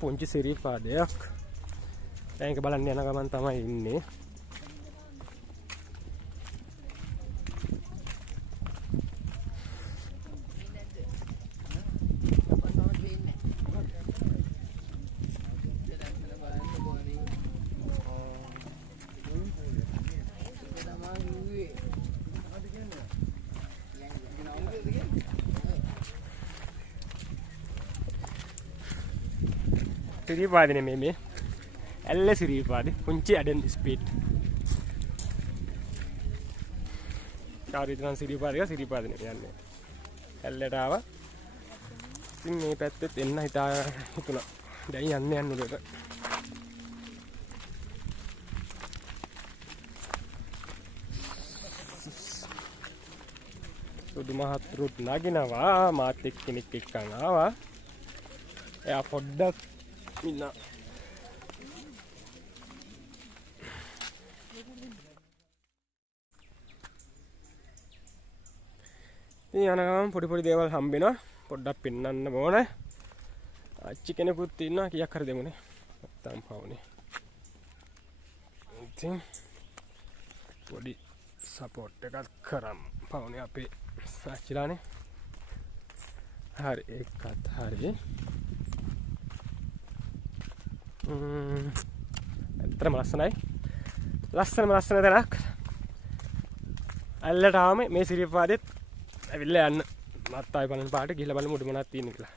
පුංචි සිරිපාදයක්. දැන් ඒක බලන්න යන ගමන් තමයි ඉන්නේ. Siripade නෙමෙයි මේ ඇල්ල Siripade පුංචි ඇඩන් ස්පීඩ් කාරිතන Siripade නෙමෙයි යන්නේ ඇල්ලට ආවා. ඉතින් මේ පැත්තෙත් එන්න හිතුණා. දැන් යන්න උඩට. සුදු මහත්රුත් නගිනවා. මාත් එක්කෙනෙක් එක්කන් ආවා. එයා පොඩ්ඩක් ඉන්න. ඉතින් යන ගමන් පොඩි දේවල් හම්බෙනවා. පොඩ්ඩක් පෙන්නන්න ඕනේ. අච්චි කෙනෙකුත් ඉන්නවා. කීයක් හරි දෙමුනේ. නැත්තම් පවුනේ. ඉතින් පොඩි සපෝට් එකක් කරමු. පවුනේ අපේ සාච්චිලානේ. හරි ඒකත් හරි. ඇත්තටම ලස්සන තැනක්. ඇල්ලට ආවම මේ Siripadeත් ඇවිල්ලා යන්න. මත් ආයි බලන්න පාට ගිහලා බලමු උඩ මොනවද තියෙන්නේ කියලා.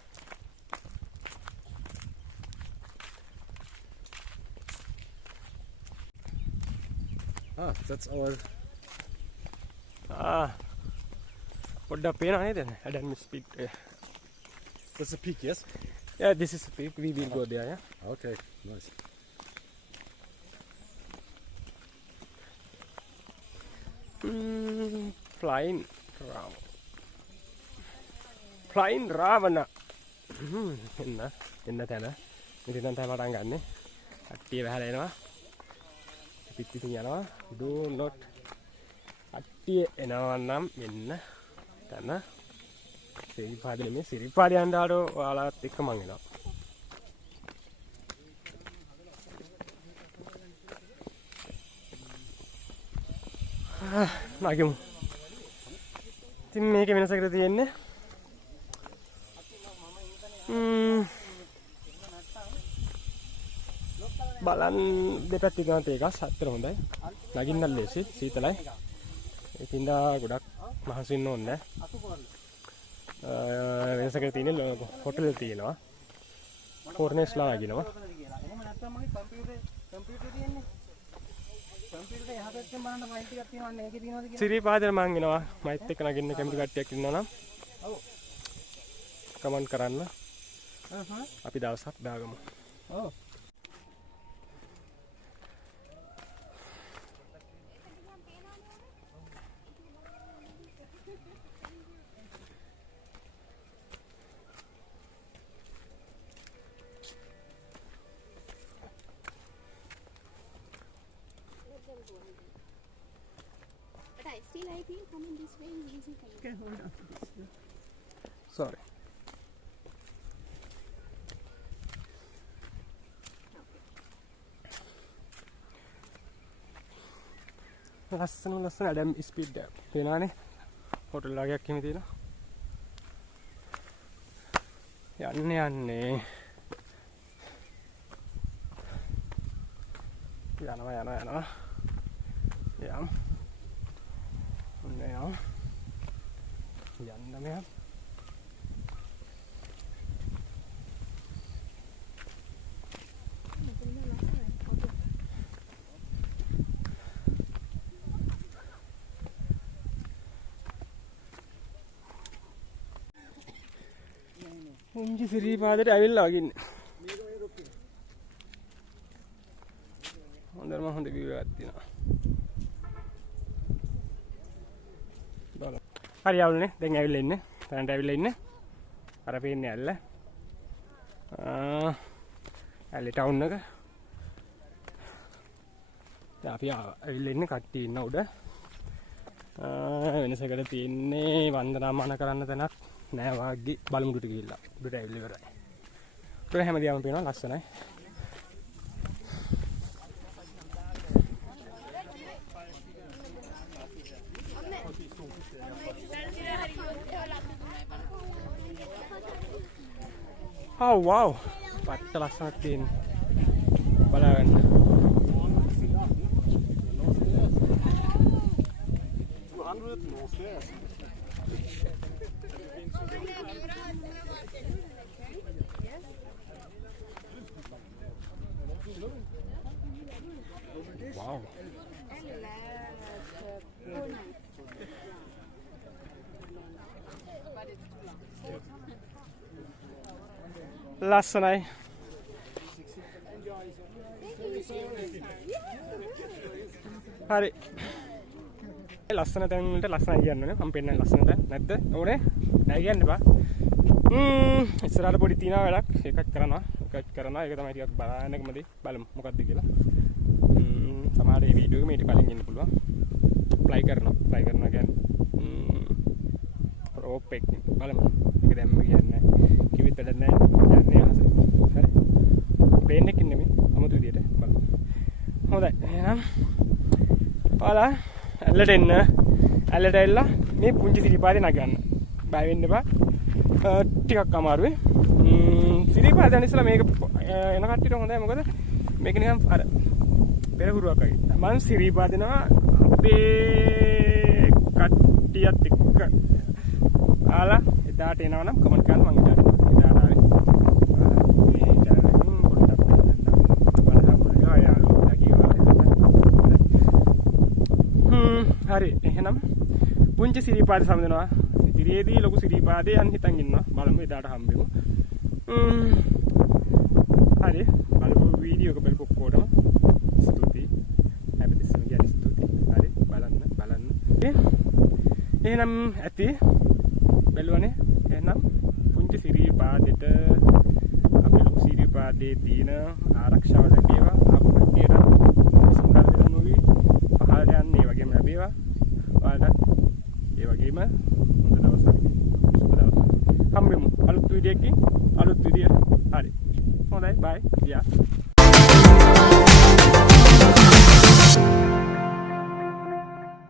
That's our පොඩ්ඩක් පේනවා නේද? Adam speed. that's the peak, yes? Yeah, this is the peak. We will go there, yeah. Okay, nice. Flying Ravana. එන්න තැන. ඉතින් දැන් තමයි පටන් ගන්නෙ. කට්ටිය වැහලා එනවා. පිටින් යනවා. Do not කට්ටිය එනවා නම් මෙන්න තැන. Siripade නෙමෙයි Siripade යන්දාට ඔයාලත් එක්ක මං එනවා. නගිමු. ඉතින් මේකේ වෙනසකට තියෙන්නේ බලන් දෙපැත්තේ ගානට එකක් හතර හොඳයි. නගින්න ලේසි සීතලයි. ඉතින් ගොඩක් මහන්සි වෙන්න ඕනේ නැහැ. වෙනසකට තියෙන්නේ හොටෙල් තියෙනවා. ෆෝර්නස්ලා නගිනවා. එහෙම නැත්නම් මගේ කම්පියුටර් තියෙන්නේ. කම්පියුටර් එක එහා පැත්තෙන් බලන්න ෆයිල් ටිකක් තියෙනවා නේ. ඒකේ තියෙනවද කියලා. Siripade මං එනවා. මයිත් එක්ක නගින්න කැමති කට්ටියක් ඉන්නවා නම්. ඔව්. කමෙන්ට් කරන්න. අපි දවසක් දාගමු. ඔව්. But I still think coming this way is easy for you. Okay, hold on. Sorry. ලස්සන Adam speed එක. පේනවනේ? හොටල් වගේක් හිමි තියෙනවා. යන්නේ. යනවා. යම්. ඔන්න යන්න මෙයා. පුංචි Siripadeට ඇවිල්ලා වගින්නේ. හොඳ view එකක් තියෙනවා. බලන්න. හරි යවලුනේ. දැන් ඇවිල්ලා ඉන්නේ. තැනට ඇවිල්ලා ඉන්නේ. අර පේන්නේ ඇල්ල. ඇල්ල ටවුන් එක. දැන් අපි ඇවිල්ලා ඉන්නේ කට්ටිය ඉන්න උඩ. වෙනසකට තියෙන්නේ වන්දනාමාන කරන්න තැනක් නෑ වාගේ බලමුඩට ගිහිල්ලා. උඩට ඇවිල්ලා ඉවරයි. වතුර හැමදේම පේනවා ලස්සනයි. Oh wow. පට්ට ලස්සනක් තියෙන. බලන්න. Wow. ලස්සනයි. හරි. ලස්සන තැන් වලට ලස්සනයි කියන්නේ මම පෙන්නන්නේ ලස්සන තැන් නැද්ද? ඕනේ? නෑ කියන්න එපා. ඉස්සරහට පොඩි තියනවා වැඩක්. එකක් කරනවා. ඒක තමයි ටිකක් බලන්නකමදී බලමු මොකක්ද කියලා. සමහර මේ වීඩියෝ එක මීට කලින් ඉන්න පුළුවන්. ප්ලයි කරනවා කියන්නේ රෝප් එක බලමු. ඒක දැම්ම කියන්නේ කිවිත් වැඩක් නැහැ. යන්නේ අහස. හරි. ප්ලේන් එකකින් නෙමෙයි අමුතු විදියට බලමු. හොඳයි. එහෙනම් ඔයාලා ඇල්ලට එන්න. ඇල්ලට එල්ලා මේ පුංචි සිරිපාදේ නගන්න. බය වෙන්න එපා. ටිකක් අමාරුයි. සිරිපාදේ ඉස්සලා මේක එන කට්ටියට හොඳයි මොකද මේක නිකන් අර පෙරහුරුවක් වගේ. මම සිරිපාදේනවා අපේ කට්ටියත් එක්ක. ආලා එදාට එනවනම් කමෙන්ට් කරන්න මම එදාට ආවේ. මේ channel එකෙන් පොඩ්ඩක් පෙන්නන්න. බලහම යාළුවෝ කිව්වා. හරි එහෙනම් පුංචි සිරිපාදේ සමදනවා. ඉතිරියේදී ලොකු සිරිපාදේ යන් හිතන් ඉන්නවා. බලමු එදාට හම්බෙමු. හරි බලපු වීඩියෝ එක බලපු ඔක්කොටම ස්තුතියි. හැමතිස්සෙම කියන්නේ ස්තුතියි. හරි බලන්න. එහෙනම් ඇති බැලුවනේ. එහෙනම් පුංචි සිරිපාදේට අපි ලොකු සිරිපාදේ තියෙන ආරක්ෂාව ලැබේවා. අපිට සුන්දර දෙනුවි පහළට යන්න ඒ වගේම ලැබේවා. ඔයාලට ඒ වගේම හොඳ දවසක් සුබ දවසක් හම්බෙමු අලුත් වීඩියෝ එකකින් අලුත් විදියට. හරි හොඳයි බයි. යා